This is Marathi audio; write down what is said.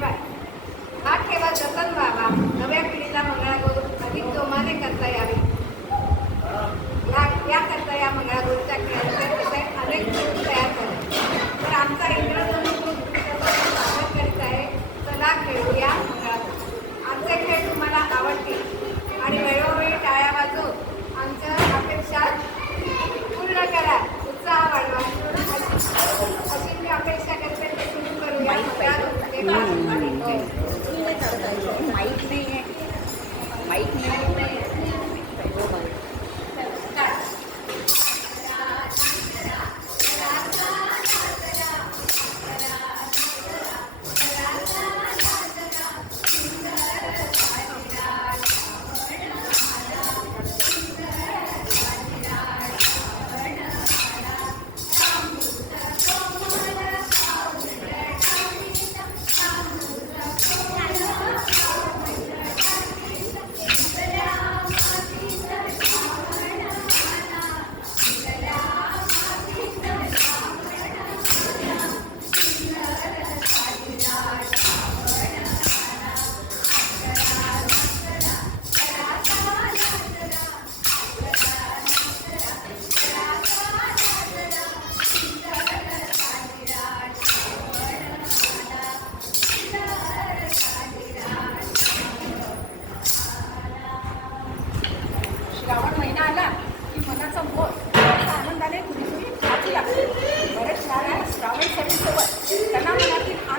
ठेवा, हा ठेवा जतन व्हावा, नव्या पिढीला मंगळागौर अधिक जोमाने करता यावे. याकरता या मंगळागौरच्या खेळाचे अनेक ग्रुप तयार झाले. तर आमचा इंद्रधनु ग्रुप स्वागत करीत आहे. चला खेळूया मंगळागौर. आमचे खेळ तुम्हाला आवडतील आणि वेळोवेळी टाळ्या वाजवून आमच्या अपेक्षा पूर्ण करा, उत्साह वाढवा अशी मी अपेक्षा करते. सुरू करूया. माईक नाही आहे, माईक नाही. श्रावण महिना आला की मनाचा मोर आनंदाने थोडी थोडी नाचू लागते. बरेच श्रावण सरीसोबत त्यांना मनातील